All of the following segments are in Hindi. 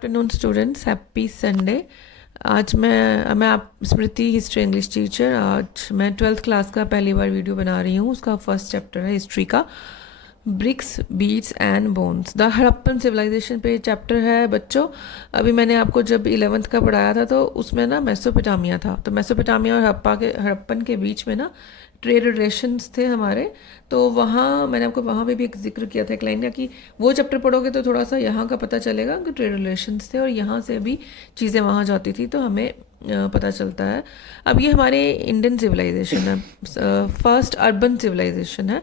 Afternoon students, happy Sunday. आज मैं आप स्मृति हिस्ट्री इंग्लिश टीचर। आज मैं 12th क्लास का पहली बार वीडियो बना रही हूँ। उसका फर्स्ट चैप्टर है हिस्ट्री का, bricks beads and bones. The Harappan civilisation पे चैप्टर है बच्चों। अभी मैंने आपको जब 11th का पढ़ाया था तो उसमें ना मेसोपोटामिया था, तो मेसोपोटामिया और हड़प्पन के बीच में ना ट्रेड रिलेशंस थे हमारे। तो वहाँ मैंने आपको वहाँ पे भी एक जिक्र किया था, एक लाइन का, कि वो चैप्टर पढ़ोगे तो थोड़ा सा यहाँ का पता चलेगा कि ट्रेड रिलेशंस थे और यहाँ से भी चीज़ें वहाँ जाती थी, तो हमें पता चलता है। अब ये हमारे इंडियन सिविलाइजेशन है, फर्स्ट अर्बन सिविलाइजेशन है।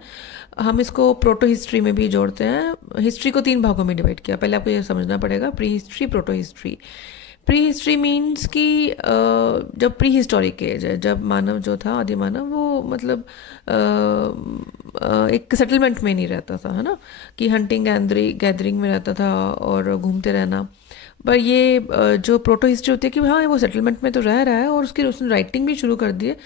हम इसको प्रोटो हिस्ट्री में भी जोड़ते हैं। हिस्ट्री को 3 भागों में डिवाइड किया। पहले आपको ये समझना पड़ेगा, pre history, proto history. Pre history means कि जब प्री हिस्टोरिक एज है, जब मानव जो था, आदि मानव, वो मतलब एक सेटलमेंट में नहीं रहता था, है ना, कि हंटिंग गैदरिंग में रहता था और घूमते रहना। पर ये जो प्रोटो हिस्ट्री होती है कि हाँ वो सेटलमेंट में तो रह रहा है और उसने राइटिंग भी शुरू कर दी है,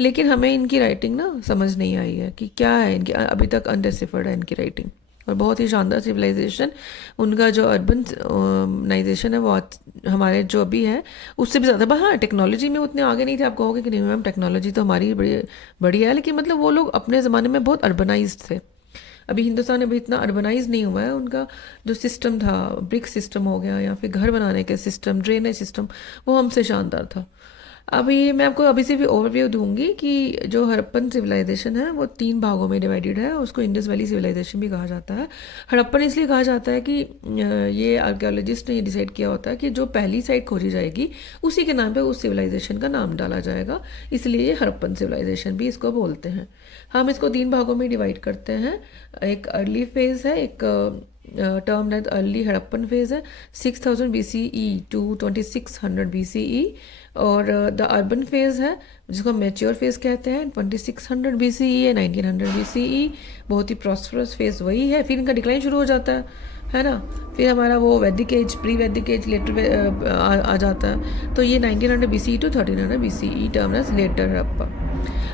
लेकिन हमें इनकी राइटिंग ना समझ नहीं आई है कि क्या है इनकी, अभी तक अनडिसिफर्ड है इनकी राइटिंग। और बहुत ही शानदार सिविलाइजेशन उनका जो अर्बनाइजेशन है वो हमारे जो अभी है उससे भी ज़्यादा। हाँ, टेक्नोलॉजी में उतने आगे नहीं थे। आप कहोगे कि नहीं मैम टेक्नोलॉजी तो हमारी बड़ी बढ़िया है, लेकिन मतलब वो लोग अपने ज़माने में बहुत अर्बनाइज्ड थे। अभी हिंदुस्तान अभी इतना अर्बनाइज नहीं हुआ है। उनका जो सिस्टम था, ब्रिक सिस्टम हो गया या फिर घर बनाने के सिस्टम, ड्रेनेज सिस्टम, वो हमसे शानदार था। अभी मैं आपको अभी से भी ओवरव्यू दूंगी कि जो हड़प्पन सिविलाइजेशन है वो 3 भागों में डिवाइडेड है। उसको इंडस वैली सिविलाइजेशन भी कहा जाता है। हड़प्पन इसलिए कहा जाता है कि ये आर्कियोलॉजिस्ट ने ये डिसाइड किया होता है कि जो पहली साइट खोजी जाएगी उसी के नाम पे उस सिविलाइजेशन का नाम डाला जाएगा, इसलिए ये हड़प्पन सिविलाइजेशन भी इसको बोलते हैं। हम इसको 3 भागों में डिवाइड करते हैं। एक अर्ली फेज है, एक टर्म है अर्ली हड़प्पन फेज है, 6000 BCE टू 2600 BCE। और द अर्बन फेज है जिसको मैच्योर फेज कहते हैं, 2600 BCE या 1900 BCE। बहुत ही प्रॉस्परस फेज वही है। फिर इनका डिक्लाइन शुरू हो जाता है ना। फिर हमारा वो वैदिक एज, प्री वैदिक एज लेटर आ जाता है। तो ये 1900 BCE टू 1300 BCE टर्म है लेटर हड़प्पा।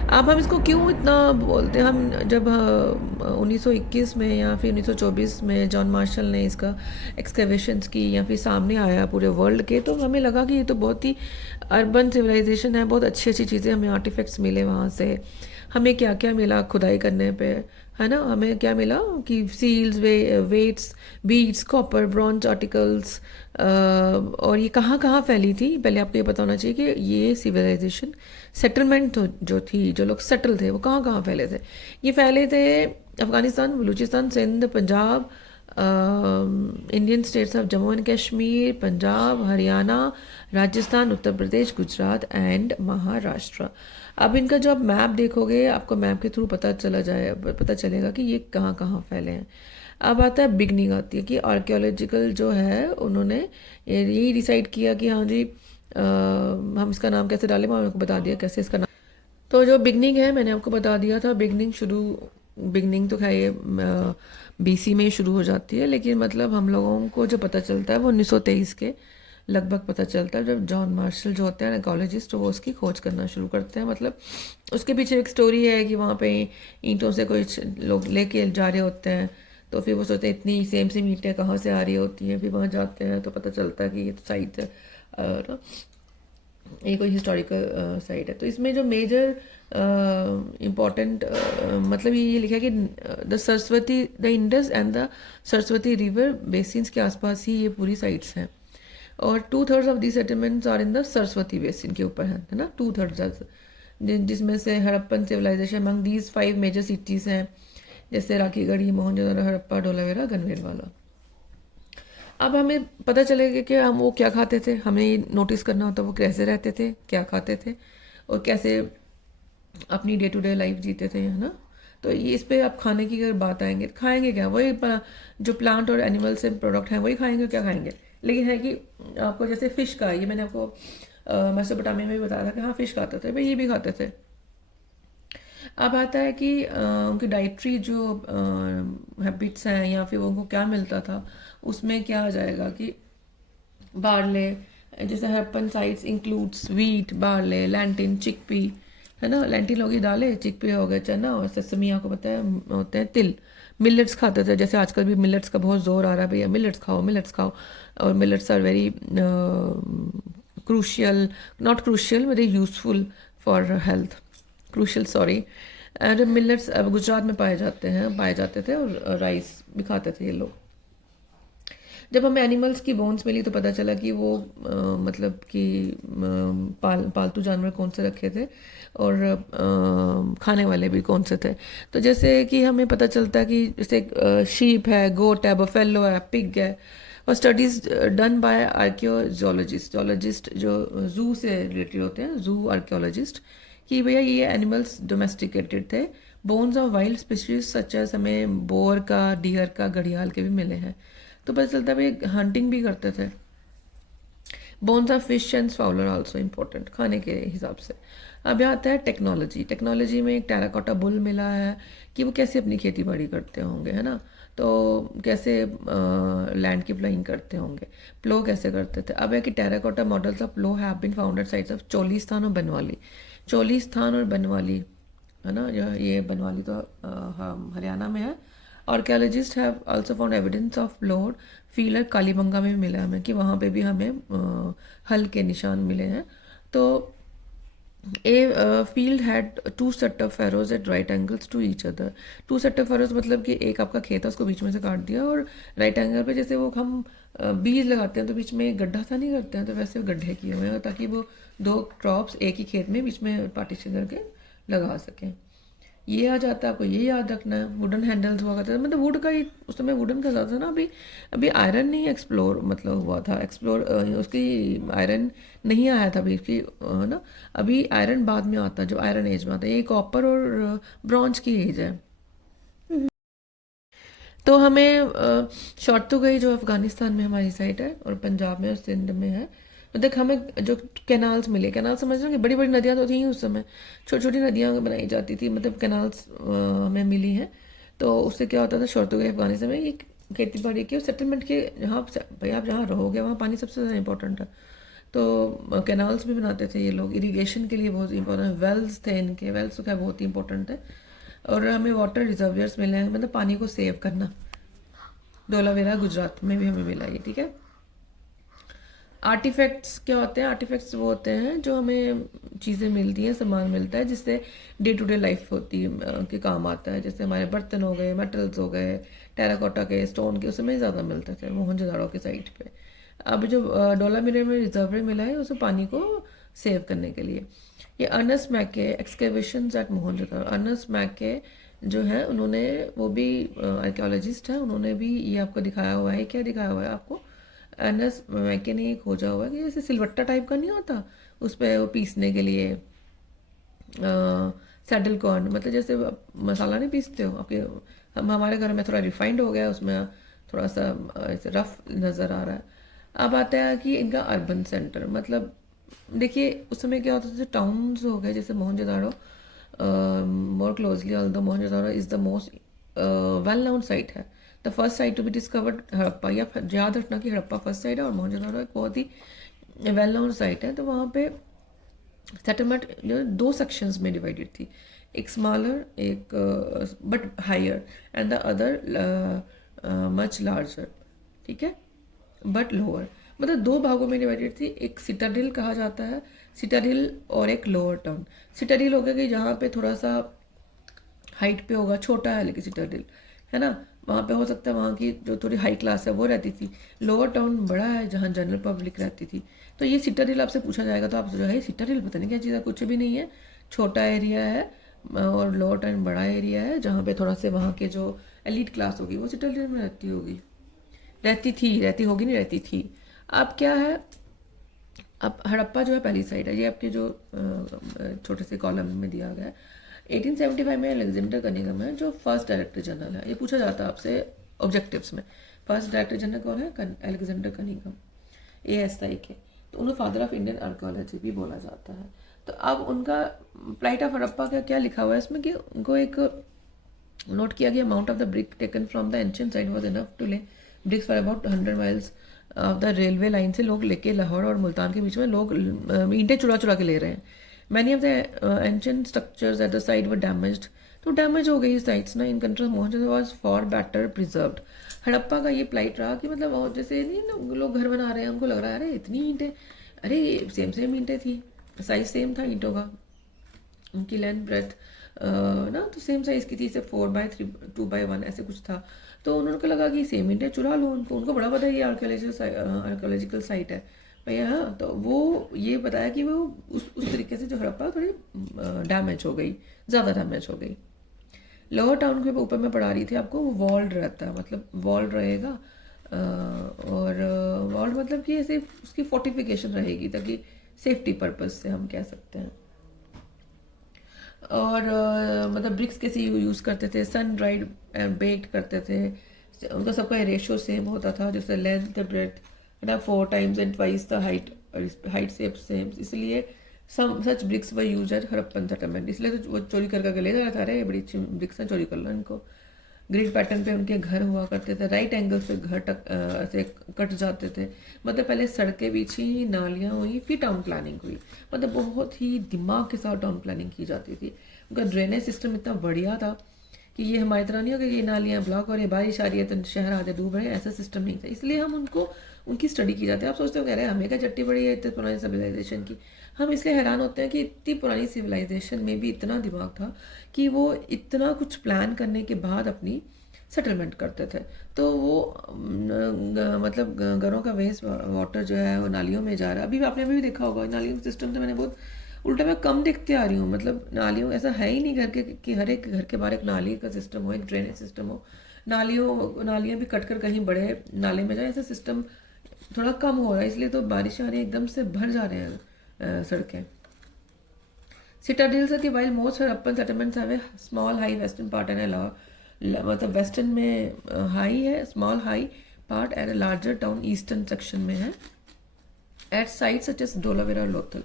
अब हम इसको क्यों इतना बोलते हैं, हम जब 1921 में या फिर 1924 में जॉन मार्शल ने इसका एक्सकेवेशंस की या फिर सामने आया पूरे वर्ल्ड के, तो हमें लगा कि ये तो बहुत ही अर्बन सिविलाइजेशन है, बहुत अच्छी अच्छी चीज़ें हमें आर्टिफैक्ट्स मिले वहाँ से। हमें क्या क्या मिला खुदाई करने पे, है ना। हमें क्या मिला कि seals, weights, beads, copper, bronze articles. और ये कहाँ कहाँ फैली थी, पहले आपको ये पता होना चाहिए कि ये सिविलाइजेशन सेटलमेंट जो थी, जो लोग सेटल थे वो कहाँ कहाँ फैले थे। ये फैले थे Afghanistan, Balochistan, Sindh, Punjab, Indian states of Jammu and Kashmir, Punjab, Haryana, Rajasthan, Uttar Pradesh, Gujarat and Maharashtra. अब इनका जो आप मैप देखोगे, आपको मैप के थ्रू पता चलेगा कि ये कहाँ कहाँ फैले हैं। अब आता है बिगनिंग, आती है कि आर्कियोलॉजिकल जो है उन्होंने यही डिसाइड किया कि हाँ जी हम इसका नाम कैसे डालें। मैंने आपको बता दिया कैसे इसका नाम। तो जो बिगनिंग है मैंने आपको बता दिया था। बिगनिंग तो खैर BC में ही शुरू हो जाती है, लेकिन मतलब हम लोगों को जो पता चलता है वो 1923 के लगभग पता चलता है, जब जॉन मार्शल जो होते हैं आर्कियोलॉजिस्ट, तो वो उसकी खोज करना शुरू करते हैं। मतलब उसके पीछे एक स्टोरी है कि वहाँ पे ईंटों से कुछ लोग लेके जा रहे होते हैं, तो फिर वो सोचते हैं इतनी सेम ईंटें कहाँ से आ रही होती हैं। फिर वहाँ जाते हैं तो पता चलता है कि ये तो साइट है ना, ये कोई हिस्टोरिकल साइट है। तो इसमें जो मेजर इम्पॉर्टेंट मतलब ये लिखा है कि the Saraswati, the Indus and the Saraswati river basins के आसपास ही ये पूरी साइट्स हैं। और 2/3 of the settlements are in the Saraswati basin के ऊपर है ना, 2/3, जिसमें से Harappan civilisation among these 5 major cities हैं, जैसे राखीगढ़ी, मोहनजोदड़ो, हड़प्पा, ढोलावीरा, गनवेलवाला। अब हमें पता चलेगा कि हम वो क्या खाते थे। हमें नोटिस करना होता वो कैसे रहते थे, क्या खाते थे और कैसे अपनी डे टू डे लाइफ जीते थे, है ना। तो ये इस पे आप खाने की अगर बात आएंगे, खाएंगे क्या, वही जो प्लांट और एनिमल से प्रोडक्ट हैं वही खाएंगे, क्या खाएंगे। लेकिन है कि आपको जैसे फ़िश का, ये मैंने आपको मेसोपोटामिया में भी बताया था कि हाँ फ़िश खाते थे, भाई ये भी खाते थे। अब आता है कि उनकी डाइट्री जो हैबिट्स हैं या फिर उनको क्या मिलता था, उसमें क्या आ जाएगा कि बार्ले, जैसे Harappan sites includes wheat, barley, lentil, chickpea, है ना। लैंटिन होगी दालें, चिकपी हो गए चना, और सेसमी आपको पता है होते हैं तिल, मिलेट्स खाते थे, जैसे आजकल भी मिलेट्स का बहुत जोर आ रहा है, भैया मिलेट्स खाओ मिलेट्स खाओ। और millets are very crucial, not crucial, very useful for health, crucial sorry. And millets Gujarat में पाए जाते हैं, पाए जाते थे, और राइस भी खाते थे ये लोग। जब हमें एनिमल्स की बोन्स मिली तो पता चला कि वो मतलब कि पालतू जानवर कौन से रखे थे, और खाने वाले भी कौन से थे। तो जैसे कि हमें पता चलता है कि जैसे शीप है, गोट है, बफेलो है, पिग है, और studies done by archaeologist, zoologist जो जू से रिलेटेड होते हैं, जू आर्कियोलॉजिस्ट, कि भैया ये एनिमल्स डोमेस्टिकेटेड थे। Bones of wild species such as हमें बोर का, डियर का, घड़ियाल के भी मिले हैं। तो पता चलता है भाई हंटिंग भी करते थे। Bones of fish and Fowler also important खाने के हिसाब से। अब यहाँ आता है टेक्नोलॉजी। टेक्नोलॉजी में एक टेराकोटा बुल मिला है कि वो कैसे अपनी खेती बाड़ी करते होंगे, है ना। तो कैसे लैंड की प्लोइंग करते होंगे, प्लो कैसे करते थे। अब है कि terracotta models of plough have been found at sites of Cholistan और बनवाली। चोलिस्तान और बनवाली, है ना, ये बनवाली तो हरियाणा में है। Archaeologist have also found evidence of ploughed field Kalibangan में भी मिला हमें, कि वहाँ पे भी हमें हल के निशान मिले हैं। तो a field had two set of furrows at right angles to each other. Two set of furrows मतलब कि एक आपका खेत है, उसको बीच में से काट दिया, और राइट एंगल पे जैसे वो हम बीज लगाते हैं तो बीच में एक गड्ढा सा नहीं करते हैं, तो वैसे गड्ढे किए हुए हैं ताकि वो दो क्रॉप्स एक ही खेत में बीच में पार्टीशन करके लगा सकें। ये आ जाता है, आपको ये याद रखना है। वुडन हैंडल्स हुआ करता था, मतलब वुड का ही उस समय वुडन का ज़्यादा था ना। अभी अभी आयरन नहीं एक्सप्लोर मतलब हुआ था, एक्सप्लोर उसकी आयरन नहीं आया था अभी की, है ना। अभी आयरन बाद में आता है, जो आयरन एज में आता है। ये कॉपर और ब्रॉन्ज की एज है। तो हमें शॉर्ट तो गई जो अफगानिस्तान में हमारी साइड है, और पंजाब में और सिंध में है। तो देख हमें जो कैनाल्स मिले, कैनाल समझ रहे हो कि बड़ी बड़ी नदियाँ तो थी उस समय, छोटी छोटी नदियाँ बनाई जाती थी, मतलब कैनाल्स हमें मिली हैं। तो उससे क्या होता था, शॉर्ट तो गई अफगानिस्तान में ये खेती बाड़ी की और सेटलमेंट के, जहाँ भाई आप जहाँ रहोगे वहाँ पानी सबसे ज़्यादा इंपॉर्टेंट है। तो कैनाल्स भी बनाते थे ये लोग, इरिगेशन के लिए बहुत इंपॉर्टेंट। वेल्स थे इनके, वेल्स तो क्या बहुत इंपॉर्टेंट है। और हमें वाटर रिजर्वियर्स मिले हैं, मतलब पानी को सेव करना। धोलावीरा गुजरात में भी हमें मिला ये, ठीक है। आर्टिफैक्ट्स क्या होते हैं, आर्टिफैक्ट्स वो होते हैं जो हमें चीज़ें मिलती हैं, सामान मिलता है जिससे डे टू डे लाइफ होती है के काम आता है। जैसे हमारे बर्तन हो गए, मेटल्स हो गए, टेराकोटा के, स्टोन के, उसमें ज़्यादा मिलते थे मोहनजोदड़ो के साइड पे। अब जो डोलावीरा में रिजर्वर मिला है उसे पानी को सेव करने के लिए। ये अर्नस्ट मैके एक्सकेवेशंस एट मोहनजोदड़ो। अर्नस्ट मैके जो है उन्होंने, वो भी आर्कियोलॉजिस्ट है, उन्होंने भी ये आपको दिखाया हुआ है। क्या दिखाया हुआ है आपको, अर्नस्ट मैके ने एक खोजा हुआ है कि जैसे सिलवट्टा टाइप का नहीं होता, उस पर वो पीसने के लिए सैडल कॉर्न, मतलब जैसे आप मसाला नहीं पीसते हो आपके, हम हमारे घर में थोड़ा रिफाइंड हो गया, उसमें थोड़ा सा ऐसे रफ नज़र आ रहा है। अब आता है कि इनका अर्बन सेंटर, मतलब देखिए उस समय क्या होता था, टाउन्स हो गए जैसे Mohenjodaro, more closely although Mohenjodaro is the most well known site है, the first site to be discovered Harappa. या याद रखना कि हड़प्पा फर्स्ट साइट है और मोहनजोदड़ो एक बहुत ही वेल नोन साइट है। तो वहाँ पे सेटलमेंट जो दो सेक्शंस में डिवाइडेड थी, एक स्मॉलर, एक but higher, and the other much larger, ठीक है, बट लोअर। मतलब दो भागों में डिवाइडेड थी। एक सिटाडिल कहा जाता है, सिटाडिल, और एक लोअर टाउन। सिटाडिल हो गया कि जहाँ पे थोड़ा सा हाइट पे होगा, छोटा है लेकिन सिटाडिल, है ना, वहाँ पे हो सकता है वहाँ की जो थोड़ी हाई क्लास है वो रहती थी। लोअर टाउन बड़ा है जहाँ जनरल पब्लिक रहती थी। तो ये सिटाडिल आपसे पूछा जाएगा तो आप जो है सिटाडिल पता नहीं क्या चीज़ है, कुछ भी नहीं है, छोटा एरिया है। और लोअर टाउन बड़ा एरिया है जहाँ पे थोड़ा से वहाँ के जो एलिट क्लास होगी वो सिटाडिल में रहती होगी, रहती होगी, नहीं रहती थी। अब क्या है, अब हड़प्पा जो है पहली साइड है, ये आपके जो छोटे से कॉलम में दिया गया है। 1875 में अलेक्जेंडर कनिंघम है जो फर्स्ट डायरेक्टर जनरल है। ये पूछा जाता है आपसे ऑब्जेक्टिव्स में, फर्स्ट डायरेक्टर जनरल कौन है, अलेक्जेंडर कनिंघम, ASI के। तो उन्हें फादर ऑफ इंडियन आर्कोलॉजी भी बोला जाता है। तो अब उनका प्लाइट ऑफ हड़प्पा का क्या लिखा हुआ है इसमें, कि उनको एक नोट किया गया, amount of the brick taken from the ancient site was enough to lay bricks for about 100 miles of the railway line से लोग लेके लाहौर और मुल्तान के बीच में लोग ईंटें चुरा चुरा के ले रहे हैं। Many of the ancient structures at the side were damaged. तो डैमेज हो गई साइट्स ना। In control Mohenjodaro was for better preserved. Harappa का ये प्लाइट रहा कि मतलब और जैसे नहीं ना लोग घर बना रहे हैं, उनको लग रहा है अरे इतनी ईंटें, अरे सेम सेम ईंटें थी, साइज सेम था ईंटों का, उनकी लेंथ ब्रेथ ना तो सेम साइज की थी, सिर्फ 4/3 2/1 ऐसे कुछ था। तो उन्होंने को लगा कि सेम ईंटें चुरा लो, उनको बड़ा पता है ये आर्कोलॉजिकल साइट है भैया। हाँ, तो वो ये बताया कि वो उस तरीके से जो हड़प्पा थोड़ी डैमेज हो गई, ज़्यादा डैमेज हो गई। लोअर टाउन के ऊपर मैं पढ़ा रही थी आपको, वो वॉल्ड रहता है, मतलब वॉल्ड रहेगा। और वॉल्ड मतलब कि ऐसे उसकी फोर्टिफिकेशन रहेगी ताकि सेफ्टी पर्पज से हम कह सकते हैं। और मतलब ब्रिक्स कैसे यूज़ करते थे, सन ड्राइड एंड बेक्ड करते थे। उनका सबका रेशियो सेम होता था, जैसे लेंथ ब्रेथ है ना 4 times and twice the height same, इसलिए सम सच BRICS were use eight Harappan settlement. इसलिए तो वो चोरी करके ले जा रहा था, अरे बड़ी अच्छी ब्रिक्स हैं, चोरी कर लो इनको। ग्रिड पैटर्न पे उनके घर हुआ करते थे, राइट एंगल्स पे घर ऐसे कट जाते थे। मतलब पहले सड़कें बिछी, नालियाँ हुई, फिर टाउन प्लानिंग हुई। मतलब बहुत ही दिमाग के साथ टाउन प्लानिंग की जाती थी। उनका ड्रेनेज सिस्टम इतना बढ़िया था कि ये हमारी तरह नहीं हो कि ये नालियाँ ब्लॉक हो रही है, बारिश आ रही है तो शहर आधे डूब रहे हैं, ऐसा सिस्टम नहीं था। इसलिए हम उनको उनकी स्टडी की जाती है। आप सोचते हो कह रहे हैं हमें क्या चट्टी पड़ी है इतने पुरानी सिविलाइजेशन की। हम इसलिए हैरान होते हैं कि इतनी पुरानी सिविलाइजेशन में भी इतना दिमाग था कि वो इतना कुछ प्लान करने के बाद अपनी सेटलमेंट करते थे। तो वो मतलब घरों का वेस्ट वाटर जो है वो नालियों में जा रहा है। अभी आपने अभी भी देखा होगा नालियों का सिस्टम, तो मैंने बहुत उल्टा मैं कम देखते आ रही हूँ। मतलब नालियों ऐसा है ही नहीं घर के कि हर एक घर के बाहर एक नाली का सिस्टम हो, एक ड्रेनेज सिस्टम हो। नालियाँ भी कट कर कहीं बड़े नाले में जाए, ऐसा सिस्टम थोड़ा कम हो रहा है। इसलिए तो बारिश आ रही है, एकदम से भर जा रहे हैं सड़कें। Citadels are कि while most Harappan settlements have a small high western part and a मतलब वेस्टर्न में हाई है, small high part, and larger town eastern section में है। At site such as Dholavira और Lothal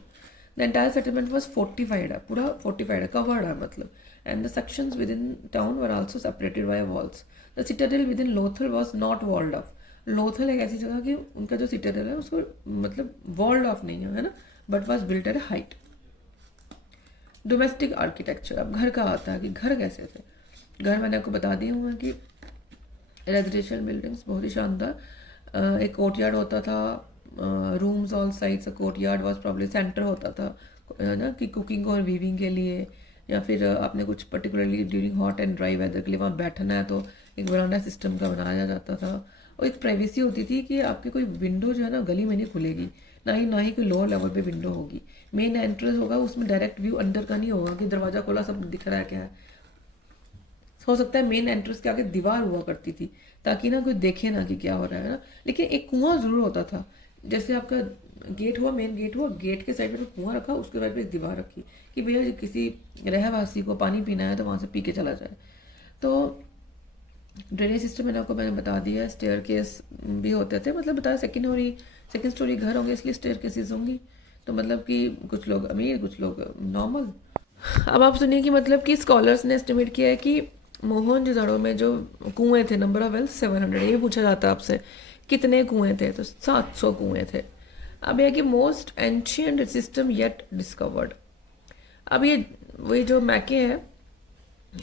the entire settlement was fortified है, पूरा फोर्टिफाइड है, कवर्ड है मतलब। And the sections within town were also separated by walls. The citadel within Lothal was not walled off. Lothal एक ऐसी जगह कि उनका जो सिटाडेल है उसको मतलब वॉल्ड ऑफ नहीं है ना, but was built at height. Domestic architecture, अब घर का आता है कि घर कैसे थे। घर मैंने आपको बता दिया हुआ कि रेजिडेंशियल बिल्डिंग्स बहुत ही शानदार। एक कोर्टयार्ड होता था, rooms all sides, courtyard was probably centre होता था ना कि कुकिंग और वीविंग के लिए, या फिर आपने कुछ particularly during hot and dry weather के लिए वहाँ बैठना है तो एक वरांडा सिस्टम का बनाया जाता था। और एक प्राइवेसी होती थी कि आपकी कोई विंडो जो है ना गली में नहीं खुलेगी, ना ही कोई लोअर लेवल पे विंडो होगी। मेन एंट्रेंस होगा, उसमें डायरेक्ट व्यू अंदर का नहीं होगा कि दरवाजा खोला सब दिख रहा है क्या है। हो सकता है मेन एंट्रेंस के आगे दीवार हुआ करती थी ताकि ना कोई देखे ना कि क्या हो रहा है ना। लेकिन एक कुआं जरूर होता था, जैसे आपका गेट हुआ, मेन गेट हुआ, गेट के साइड में कुआं रखा, उसके बाद एक दीवार रखी कि भैया किसी रहवासी को पानी पीना है तो वहाँ से पी के चला जाए। तो ड्रेनेज सिस्टम मैंने बता दिया। स्टेयर केस भी होते थे, मतलब बताया सेकेंड स्टोरी घर होंगे इसलिए स्टेयर केसेस होंगी। तो मतलब कि कुछ लोग अमीर कुछ लोग नॉर्मल। अब आप सुनिए कि मतलब कि स्कॉलर्स ने एस्टिमेट किया है कि मोहनजोदड़ो में जो कुएं थे, नंबर ऑफ वेल्स 700, ये पूछा जाता है आपसे कितने कुएं थे, तो 700 कुएं थे। अब यह कि most ancient system yet discovered. अब ये वही जो मैके है,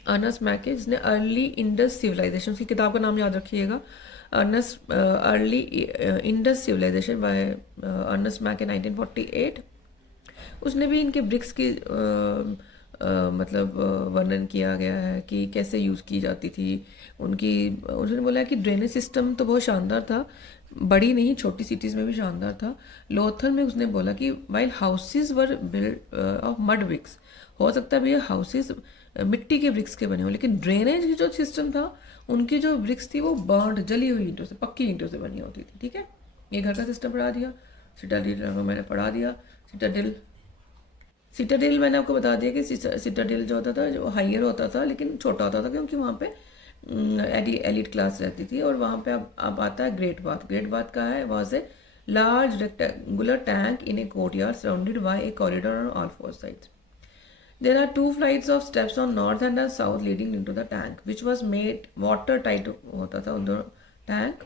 अर्नस्ट मैके, जिसने अर्ली इंडस सिविलाइजेशन, उसकी किताब का नाम याद रखिएगा, early Indus civilisation by Ernest Mackay 1948। उसने भी इनके ब्रिक्स की मतलब वर्णन किया गया है कि कैसे यूज़ की जाती थी उनकी। उन्होंने बोला है कि ड्रेनेज सिस्टम तो बहुत शानदार था, बड़ी नहीं छोटी सिटीज़ में भी शानदार था। लोथल में उसने बोला कि while houses were build of mud bricks, हो सकता है भैया हाउसेज मिट्टी के ब्रिक्स के बने हो, लेकिन ड्रेनेज की जो सिस्टम था, उनकी जो ब्रिक्स थी वो बर्न्ड जली हुई ईंटों से, पक्की ईंटों से बनी होती थी। ठीक है, ये घर का सिस्टम पढ़ा दिया। सिटाडेल मैंने पढ़ा दिया। सिटाडेल मैंने आपको बता दिया कि सिटाडेल जो होता था, जो हाइयर होता था लेकिन छोटा होता था, क्योंकि वहाँ पे एलिट क्लास रहती थी। और वहाँ पे अब आता है ग्रेट बाथ। ग्रेट बाथ का है वहाँ से large rectangular tank in A courtyard surrounded by A corridor on all 4 sides. There are 2 flights of steps on north and south leading into the tank, which was made watertight होता था उन दोनों टैंक।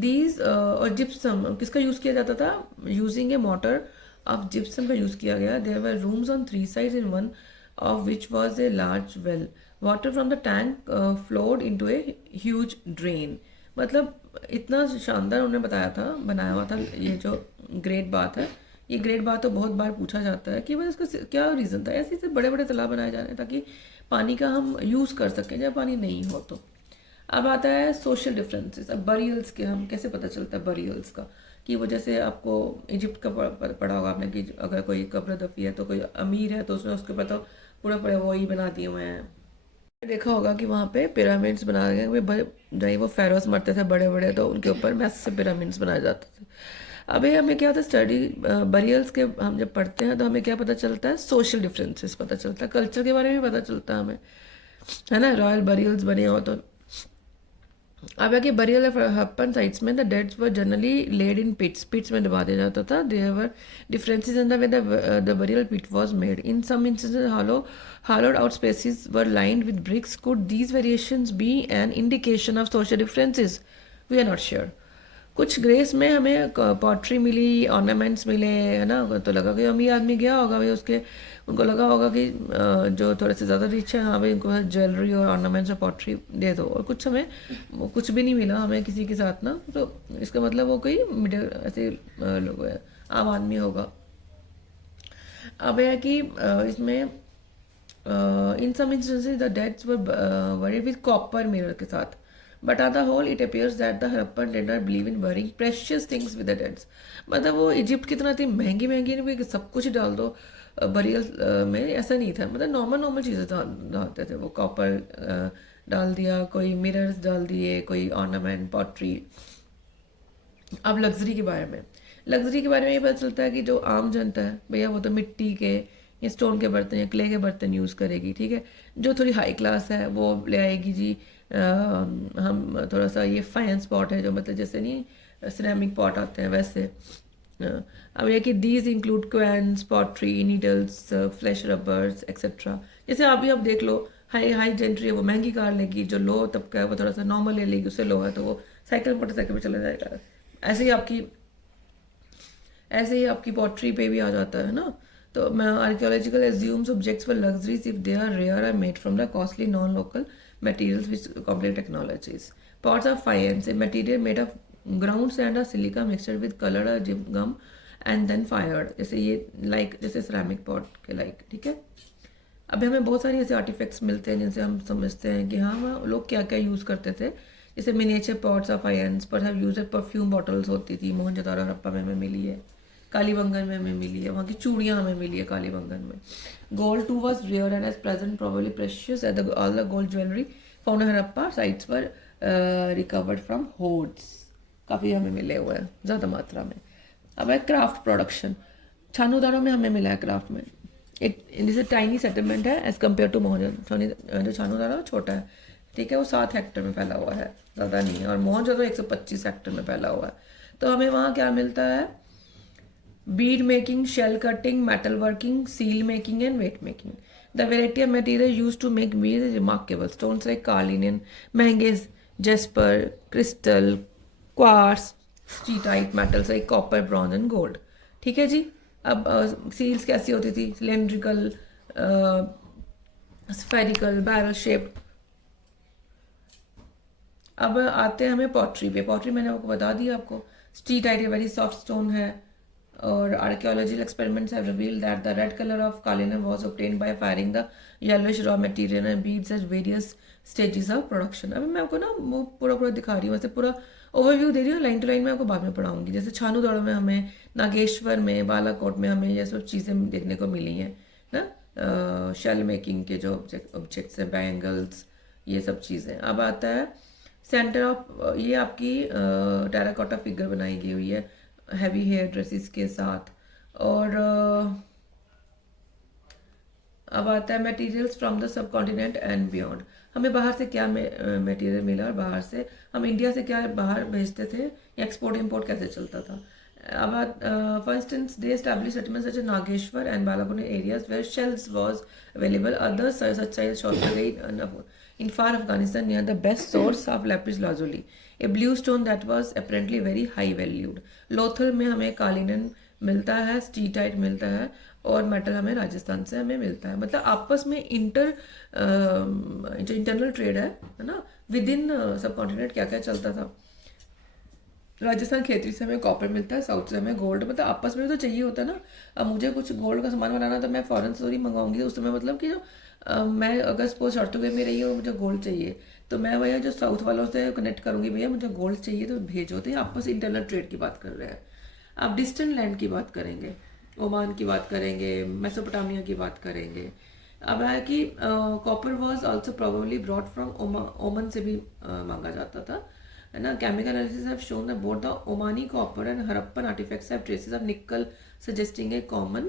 These और जिप्सम किसका यूज़ किया जाता था, using A motor of gypsum का यूज़ किया गया। There were rooms on 3 sides in one of which was a large well. Water from the tank flowed into a huge drain. मतलब इतना शानदार उन्होंने बताया था, बनाया हुआ था ये जो ग्रेट बात है। ये ग्रेट बात तो बहुत बार पूछा जाता है कि भाई इसका क्या रीज़न था। ऐसे ऐसे बड़े बड़े तालाब बनाए जा रहे हैं ताकि पानी का हम यूज़ कर सकें जब पानी नहीं हो तो। अब आता है सोशल डिफरेंसेस। अब बरियल्स के हम कैसे पता चलता है बरियल्स का, कि वो जैसे आपको इजिप्ट का पढ़ा होगा आपने कि अगर कोई कब्र दफी है तो कोई अमीर है तो उसने उसके ऊपर तो पूरा पूरा वही बना दिए हुए हैं। देखा होगा कि वहाँ पे पिरामिड्स बना गए जहाँ वो फेरोस मरते थे बड़े बड़े, तो उनके ऊपर मैसिव पिरामिड्स बनाए जाते थे। अभी हमें क्या होता है स्टडी बरियल्स के हम जब पढ़ते हैं तो हमें क्या पता चलता है, सोशल डिफरेंसेस पता चलता है, कल्चर के बारे में भी पता चलता है हमें, है ना। रॉयल बरियल्स बने हो तो अब है कि बरियल ऑफ हप्पन साइट्स में the deads were generally laid in pits, pits में दबा दिया जाता था। There were differences in the way the burial pit was made. In some instances hollowed out spaces were lined with bricks. Could these variations be an indication of social differences? We are not sure. कुछ ग्रेस में हमें पॉटरी मिली, ऑर्नामेंट्स मिले, है ना, तो लगा कि अमीर आदमी गया होगा भाई, उसके उनको लगा होगा कि जो थोड़े से ज़्यादा रिच है, हाँ भाई उनको ज्वेलरी और ऑर्नामेंट्स और पॉटरी दे दो। और कुछ हमें कुछ भी नहीं मिला हमें किसी के साथ ना, तो इसका मतलब वो कोई मिडिल ऐसे लोग है, आम आदमी होगा। अब है कि इसमें in some instances the deads were buried with copper mirror के साथ, but on the whole it appears that the Harappan did not believe in burying precious things with the deads। मतलब वो इजिप्ट कितना थी महंगी महंगी नहीं कि सब कुछ डाल दो बरियल में, ऐसा नहीं था। मतलब नॉर्मल नॉर्मल चीज़ें डालते थे वो, कॉपर डाल दिया, कोई मिरर्स डाल दिए, कोई ऑर्नामेंट, पॉटरी। अब लग्जरी के बारे में ये पता चलता है कि जो आम जनता है भैया वो तो मिट्टी के या स्टोन के बर्तन या क्ले के बर्तन यूज़ करेगी, ठीक है। जो थोड़ी हाई क्लास है वो ले आएगी जी हम थोड़ा सा ये फाइनेंस पॉट है, जो मतलब जैसे नहीं सिरेमिक पॉट आते हैं वैसे। अब ये कि these include querns, pottery, needles, flesh rubbers etcetera. जैसे अभी आप देख लो हाई जेंट्री है वो महंगी कार लेगी, जो लो तबका है वो थोड़ा सा नॉर्मल ले लेगी, उससे लो है तो वो साइकिल मोटरसाइकिल पे चला जाएगा। ऐसे ही आपकी पॉटरी पे भी आ जाता है ना। तो मैं archaeological assumes objects for luxuries if they are rare or made from the costly non local materials with complex technologies. Pots are faience, a material made of ground sand or silica mixed with colored gum and then fired. जैसे ये जैसे ceramic pot के ठीक है। अब हमें बहुत सारी ऐसे आर्टिफैक्ट्स मिलते हैं जिनसे हम समझते हैं कि हाँ लोग क्या क्या यूज़ करते थे। जैसे मिनिएचर पॉट्स ऑफ फाइनेंस पर हैव यूज परफ्यूम बॉटल्स होती थी, मोहनजोदारो हड़प्पा में हमें मिली है, कालीबंगन में हमें मिली है, वहाँ की चूड़ियाँ हमें मिली है कालीबंगन में। Gold too was rare and as present probably precious at the all the gold jewellery found in Harappa sites पर रिकवर्ड फ्रॉम होर्ड्स, काफ़ी हमें मिले हुए हैं ज़्यादा मात्रा में। अब है क्राफ्ट प्रोडक्शन। छानूदारो में हमें मिला है क्राफ्ट में, एक जैसे टाइनी सेटलमेंट है एज कम्पेयर टू मोहनजोदारो। जो छानूदारो छोटा है, ठीक है, वो 7 हेक्टर में फैला हुआ है, ज़्यादा नहीं है। और मोहनजोदारो 125 हेक्टर में फैला हुआ है। तो हमें वहाँ क्या मिलता है, bead making, shell cutting, metal working, seal making and weight making. The variety of material used to make beads is remarkable. Stones like carnelian, manganese, jasper, crystal, quartz, steatite metals like copper, bronze and gold. ठीक है जी। अब सील्स कैसी होती थी, सिलेंड्रिकल, स्फेरिकल, बैरल शेप्ड। अब आते हैं हमें पॉटरी पे। पॉटरी मैंने आपको बता दिया आपको, स्टीटाइट वेरी सॉफ्ट स्टोन है। और archaeological experiments have revealed that the red color of kaolin was obtained by firing the yellowish raw material and beads at various stages of production। अभी मैं आपको ना वो पूरा दिखा रही हूँ, वैसे पूरा ओवरव्यू दे रही हूँ, लाइन टू लाइन में आपको बाद में पढ़ाऊंगी। जैसे छानूदारो में हमें, नागेश्वर में, बालाकोट में हमें ये सब चीज़ें देखने को मिली हैं ना, शेल मेकिंग के जो ऑब्जेक्ट्स हैं, बैंगल्स, ये सब चीज़ें। अब आता है सेंटर ऑफ, ये आपकी टेराकोटा फिगर बनाई गई हुई है हैवी हेयर ड्रेसेस के साथ। और अब आता है materials from the sub continent and beyond. हमें बाहर से क्या मटेरियल मिला और बाहर से हम इंडिया से क्या बाहर भेजते थे, या एक्सपोर्ट इम्पोर्ट कैसे चलता था। अब for instance they establish settlements such as Nageshwar and Balakot areas where shells was available. Others such size short in far Afghanistan near the best source of lapis lazuli, a blue stone that was apparently very high valued. Lothal में हमें कालीनन मिलता है, स्टीटाइट मिलता है, और मेटल हमें राजस्थान से हमें मिलता है। मतलब आपस में जो इंटरनल ट्रेड है ना, विद इन सब कॉन्टिनेंट क्या क्या चलता था। राजस्थान खेती से हमें कॉपर मिलता है, साउथ से हमें गोल्ड, मतलब आपस में भी तो चाहिए होता है ना। अब मुझे कुछ गोल्ड का सामान बनाना तो मैं फॉरेन से थोड़ी मंगाऊंगी उस समय, मतलब कि जो मैं अगर सपोज शर्तों में रही हूँ मुझे गोल्ड चाहिए, तो मैं भैया जो साउथ वालों से कनेक्ट करूंगी, भैया मुझे गोल्ड चाहिए तो भेजो। तो ये आपस इंटरनल ट्रेड की बात कर रहे हैं। आप डिस्टेंट लैंड की बात करेंगे, ओमान की बात करेंगे, मेसोपोटामिया की बात करेंगे। अब है कि copper was also probably brought from Oman से भी मांगा जाता था, है ना। Chemical analysis have shown that both the Omani copper and Harappan artefacts have traces of nickel, suggesting a common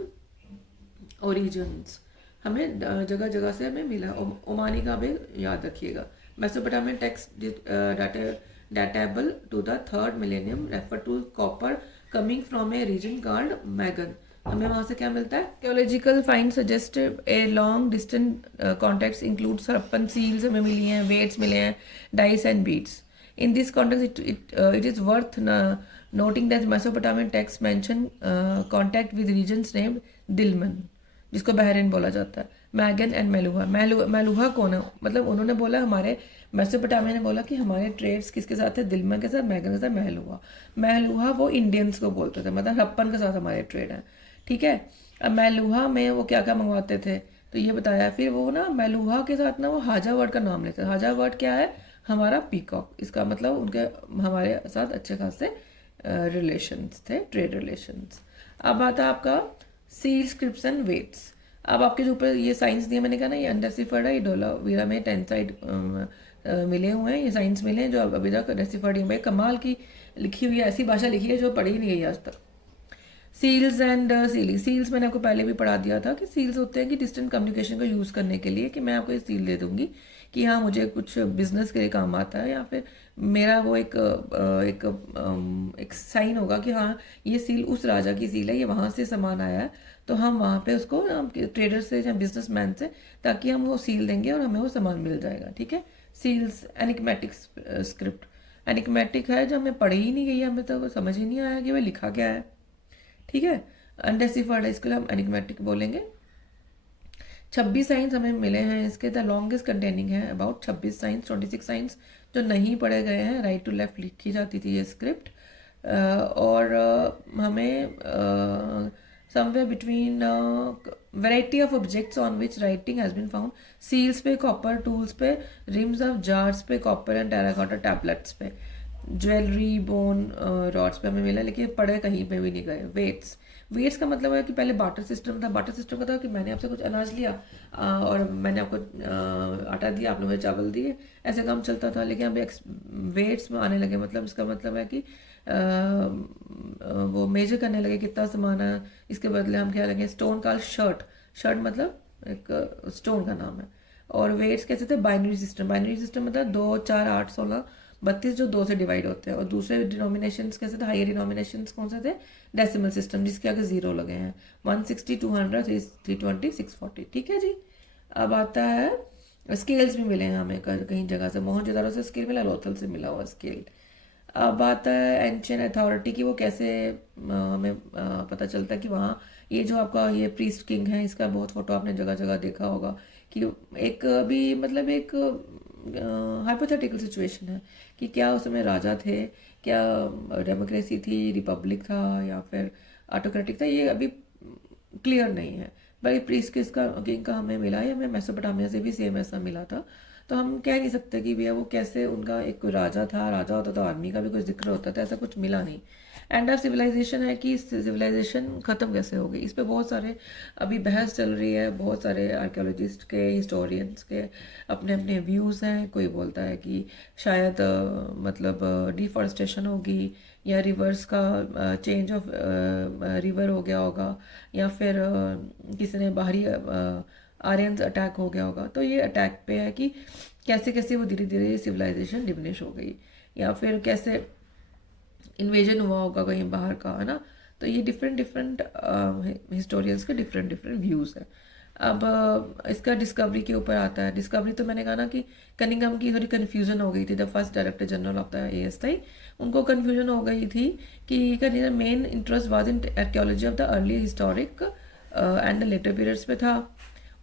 origins. हमें जगह जगह से हमें मिला। ओमानी का भी याद रखिएगा। Mesopotamian text datable to the third millennium refer to copper coming from a region called Magan। हमें वहाँ से क्या मिलता है? Archaeological finds suggest a long distant contacts includes Harappan seals हमें मिली हैं, weights मिले हैं, dice and beads। In this context, it is worth noting that Mesopotamian texts mention contact with regions named Dilmun, जिसको बहरीन बोला जाता है, मैगन एंड मेलुहा। मेलुहा कौन है? मतलब उन्होंने बोला, हमारे मेसोपोटामिया ने बोला कि हमारे ट्रेड्स किसके साथ है? दिलमा के साथ, मैगन के साथ, मेलुहा। मेलुहा वो इंडियंस को बोलते थे, मतलब हड़प्पन के साथ हमारे ट्रेड है, ठीक है। अब मेलुहा में वो क्या क्या मंगवाते थे तो ये बताया। फिर वो ना मेलुहा के साथ ना वो हाजा वर्ड का नाम लेते थे। हाजा वर्ड क्या है? हमारा पीकॉक। इसका मतलब उनके हमारे साथ अच्छे खासे रिलेशंस थे, ट्रेड रिलेशंस। अब आता है आपका सील, स्क्रिप्ट्स एंड वेट्स। अब आपके जो ऊपर ये साइंस दिए मैंने कहा ना, ये अनडेसिफर्ड है, ये डोलावीरा में 10 साइड मिले हुए हैं, ये साइंस मिले हैं जो अभी तक डेसिफर्ड है। भाई कमाल की लिखी हुई है, ऐसी भाषा लिखी है जो पढ़ी ही नहीं गई आज तक। Seals and ceiling. सील्स मैंने आपको पहले भी पढ़ा दिया था कि सील्स होते हैं कि डिस्टेंट कम्युनिकेशन को यूज़ करने के लिए, कि मैं आपको ये सील दे दूंगी कि हाँ मुझे कुछ बिजनेस के लिए काम आता है, या फिर मेरा वो एक साइन होगा कि हाँ ये सील उस राजा की सील है, ये वहाँ से सामान आया है, तो हम वहाँ पे उसको ट्रेडर से या बिजनेसमैन से, ताकि हम वो सील देंगे और हमें वो सामान मिल जाएगा, ठीक है। सील्स। Enigmatic script. एनिग्मेटिक है जो हमें पढ़ी ही नहीं गई है, हमें तो समझ ही नहीं आया कि वह लिखा क्या है, ठीक है। अनडेसिफर्ड है, इसके लिए हम एनिग्मेटिक बोलेंगे। 26 साइंस हमें मिले हैं इसके। द लॉन्गेस्ट कंटेनिंग है अबाउट 26 साइंस, 26 साइंस जो नहीं पढ़े गए हैं। राइट टू लेफ्ट लिखी जाती थी ये स्क्रिप्ट। और हमें somewhere between variety of objects on which writing has been found. Seals पे कॉपर, टूल्स पे, रिम्स ऑफ जार्स पे कॉपर एंड टेराकोटा टैबलेट्स पे, ज्वेलरी, बोन रॉड्स पे हमें मिला, लेकिन पढ़े कहीं पे भी नहीं गए। वेट्स। वेट्स का मतलब है कि पहले बाटर सिस्टम था। बाटर सिस्टम का था कि मैंने आपसे कुछ अनाज लिया और मैंने आपको आटा दिया, आपने मुझे चावल दिए, ऐसे काम चलता था। लेकिन अब वेट्स में आने लगे, मतलब इसका मतलब है कि वो मेजर करने लगे कितना सामान है। इसके बदले हम क्या लगे? स्टोन का शर्ट। शर्ट मतलब एक स्टोन का नाम है। और वेट्स कैसे थे? Binary system. बाइनरी सिस्टम मतलब 2, 4, 8, 16, 32 जो 2 से डिवाइड होते हैं। और दूसरे डिनोमिनेशंस कैसे थे? हायर डिनोमिनेशंस कौन से थे? डेसिमल सिस्टम, जिसके आगे 0 लगे हैं। 160, 200, 320, 640, ठीक है जी। अब आता है स्केल्स भी मिले हैं हमें कहीं जगह से। मोहनजोदारो से स्केल मिला, लोथल से मिला हुआ स्केल। अब आता है एंशियन अथॉरिटी की, वो कैसे हमें पता चलता है कि वहाँ ये जो आपका ये प्रीस्ट किंग है, इसका बहुत फोटो आपने जगह जगह देखा होगा कि एक भी मतलब एक हाइपोथेटिकल सिचुएशन है कि क्या उस समय राजा थे, क्या डेमोक्रेसी थी, रिपब्लिक था, या फिर ऑटोक्रेटिक था, ये अभी क्लियर नहीं है। भाई प्रीस्ट किसका किंग का हमें मिला है, हमें मेसोपोटामिया से भी सेम ऐसा मिला था। तो हम कह नहीं सकते कि भैया वो कैसे, उनका एक कोई राजा था, राजा होता तो आर्मी का भी कुछ जिक्र होता था, ऐसा कुछ मिला नहीं। एंड ऑफ सिविलाइजेशन है कि सिविलाइजेशन ख़त्म कैसे हो गई, इस पर बहुत सारे अभी बहस चल रही है। बहुत सारे आर्कियोलॉजिस्ट के, हिस्टोरियंस के अपने अपने व्यूज़ हैं। कोई बोलता है कि शायद मतलब डिफॉरेस्टेशन होगी, या रिवर्स का चेंज ऑफ रिवर हो गया होगा, या फिर किसी ने बाहरी आर्यंस अटैक हो गया होगा। तो ये अटैक पे है कि कैसे कैसे वो धीरे धीरे सिविलाइजेशन डिमिनिश हो गई, या फिर कैसे इन्वेजन हुआ होगा कहीं बाहर का, है ना। तो ये डिफरेंट डिफरेंट हिस्टोरियंस के डिफरेंट डिफरेंट व्यूज़ है। अब इसका डिस्कवरी के ऊपर आता है। डिस्कवरी तो मैंने कहा ना कि कनिंघम की थोड़ी कन्फ्यूजन हो गई थी, the first director general of the ASI। उनको कन्फ्यूजन हो गई थी कि main interest was in archaeology of the early historic and the later periods पे था।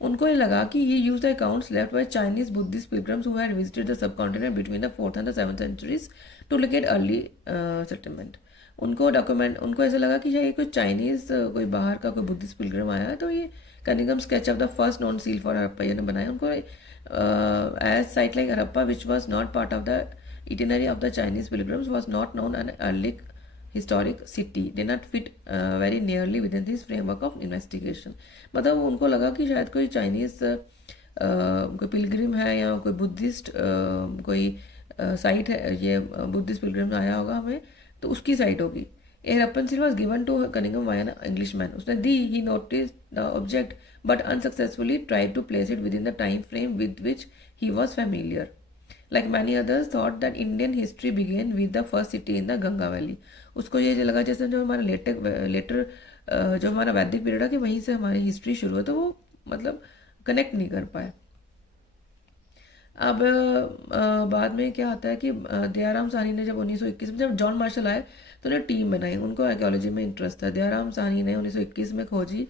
उनको ये लगा कि ये use the accounts left by Chinese Buddhist pilgrims who had visited the subcontinent between the 4th and the 7th centuries to locate early settlement. उनको ऐसा लगा कि ये कोई चाइनीज कोई बाहर का कोई बुद्धिस्ट पिलग्रिम आया है, तो ये Cunningham sketch of the first known seal for Harappa ये बनाया उनको as site like Harappa which was not part of the itinerary of the Chinese pilgrims was not known an early historic city did not fit very nearly within this framework of investigation। मतलब उनको लगा कि शायद कोई चाइनीज कोई पिलग्रिम है या कोई बुद्धिस्ट कोई साइट है, ये बुद्धिस्ट पिलग्रिम आया होगा हमें तो उसकी साइट होगी। A Rappan seal was given to Cunningham by an Englishman। उसने दी, he noticed the object but unsuccessfully tried to place it within the time frame with which he was familiar। Like many others thought that Indian history began with the first city in the Ganga Valley। उसको ये लगा जैसे जो हमारा लेटर जो हमारा वैदिक पीरियड है कि वहीं से हमारी हिस्ट्री शुरू है, तो वो मतलब कनेक्ट नहीं कर पाए। अब बाद में क्या आता है कि दयाराम साहनी ने जब 1921 में जब जॉन मार्शल आए तो उन्हें टीम बनाई, उनको आर्कियोलॉजी में इंटरेस्ट था। दयाराम साहनी ने 1921 में खोजी,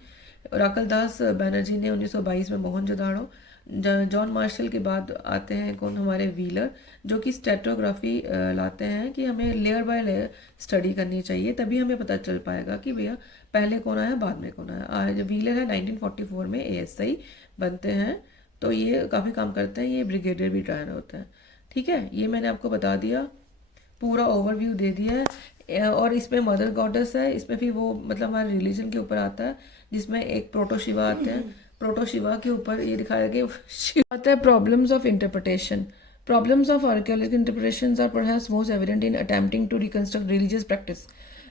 राकल दास बैनर्जी ने 1922 में मोहनजोदाड़ो। जॉन मार्शल के बाद आते हैं कौन, हमारे व्हीलर, जो कि स्टेटोग्राफी लाते हैं कि हमें लेयर बाय लेयर स्टडी करनी चाहिए, तभी हमें पता चल पाएगा कि भैया पहले कौन आया बाद में कौन आया। आज व्हीलर है 1944 में ASI बनते हैं, तो ये काफ़ी काम करते हैं, ये ब्रिगेडियर भी ट्रायर होते हैं। ठीक है, ये मैंने आपको बता दिया, पूरा ओवरव्यू दे दिया है। और इसमें मदर गॉडेस है, इसमें फिर वो मतलब हमारे रिलीजन के ऊपर आता है, जिसमें एक प्रोटो शिवा आते हैं। प्रोटो शिवा के ऊपर ये दिखाया गया शिवा आता है। Problems of interpretation. Problems of archaeological interpretations are perhaps most evident in attempting to reconstruct religious practice.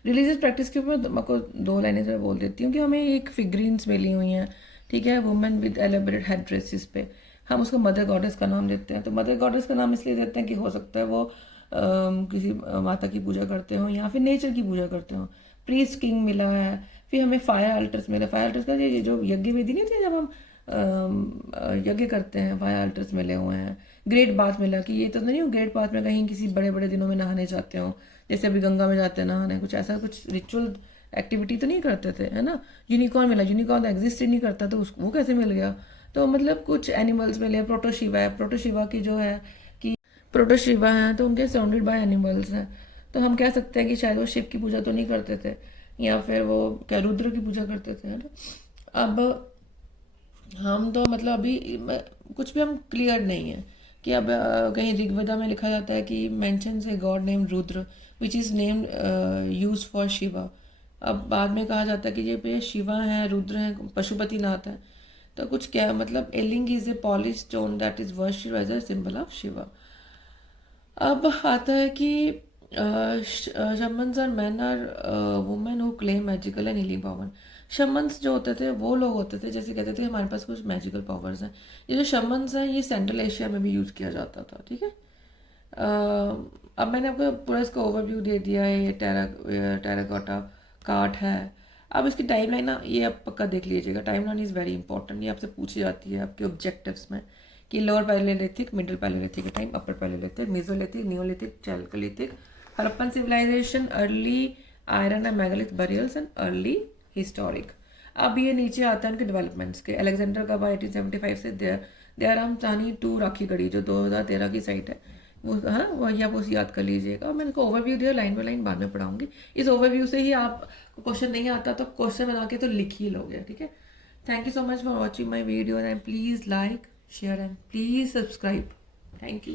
Religious practice के ऊपर आपको 2 लाइनें से बोल देती हूँ कि हमें एक फिगरीन्स मिली हुई हैं, ठीक है, women with elaborate head dresses पे, हम उसको मदर गॉडेस का नाम देते हैं। तो मदर गॉडेस का नाम इसलिए देते हैं कि हो सकता है वो किसी माता की पूजा करते हो या फिर नेचर की पूजा करते हो। प्रीस्ट किंग मिला है, फिर हमें फायर अल्टर्स मिला। फायर अल्टर्स का ये जो यज्ञ विधि नहीं थी, जब हम यज्ञ करते हैं, फायर अल्टर्स मिले हुए हैं। ग्रेट बाथ मिला कि ये तो नहीं हो ग्रेट बाथ में कहीं किसी बड़े बड़े दिनों में नहाने जाते हो, जैसे अभी गंगा में जाते हैं नहाने, कुछ ऐसा कुछ रिचुअल एक्टिविटी तो नहीं करते थे, है ना। यूनिकॉर्न मिला, यूनिकॉर्न एग्जिस्ट ही नहीं करता, तो उसको वो कैसे मिल गया। तो मतलब कुछ एनिमल्स मिले। प्रोटोशिवा है, प्रोटोशिवा की जो है कि प्रोटोशिवा हैं तो उनके सराउंडेड बाय एनिमल्स हैं, तो हम कह सकते हैं कि शायद वो शिव की पूजा तो नहीं करते थे, या फिर वो क्या रुद्र की पूजा करते थे, है ना। अब हम तो मतलब अभी कुछ भी हम क्लियर नहीं है कि अब कहीं ऋग्वेदा में लिखा जाता है कि mentions a god name Rudra which is name use for Shiva. अब बाद में कहा जाता है कि ये पे शिवा हैं, रुद्र हैं, पशुपति नाथ हैं, तो कुछ क्या मतलब a linga is a polish stone that is worshipped as a symbol of Shiva. अब आता है कि shamans are man or women who claim magical and healing power. Shamans जो होते थे वो लोग होते थे जैसे कहते थे हमारे पास कुछ मैजिकल पावर्स हैं। ये जो शमन्स हैं ये सेंट्रल एशिया में भी यूज़ किया जाता था, ठीक है। अब मैंने आपको पूरा इसका ओवरव्यू दे दिया है। ये टेराकोटा कार्ट है। अब इसकी टाइमलाइन ना ये आप पक्का देख लीजिएगा, टाइमलाइन इज़ वेरी इंपॉर्टेंट। ये आपसे पूछी जाती है आपके ऑब्जेक्टिव्स में कि lower palaeolithic, middle palaeolithic time, upper palaeolithic, mesolithic, neolithic, chalcolithic, Harappan civilisation, early iron and megalith burials and early historic. अब ये नीचे आता है उनके डेवलपमेंट्स के। अलेक्जेंडर का 1875 से दयाराम साहनी टू राखी गढ़ी जो 2013 की साइट है वो, हाँ वही आप उसे याद कर लीजिएगा। मैंने इसको ओवरव्यू दिया, लाइन बाय लाइन बाद में पढ़ाऊंगी। इस ओवरव्यू से ही आप क्वेश्चन नहीं आता तो क्वेश्चन बना के तो लिख ही लोगे, ठीक है। Thank you so much for watching my video and please like, share and please subscribe. Thank you.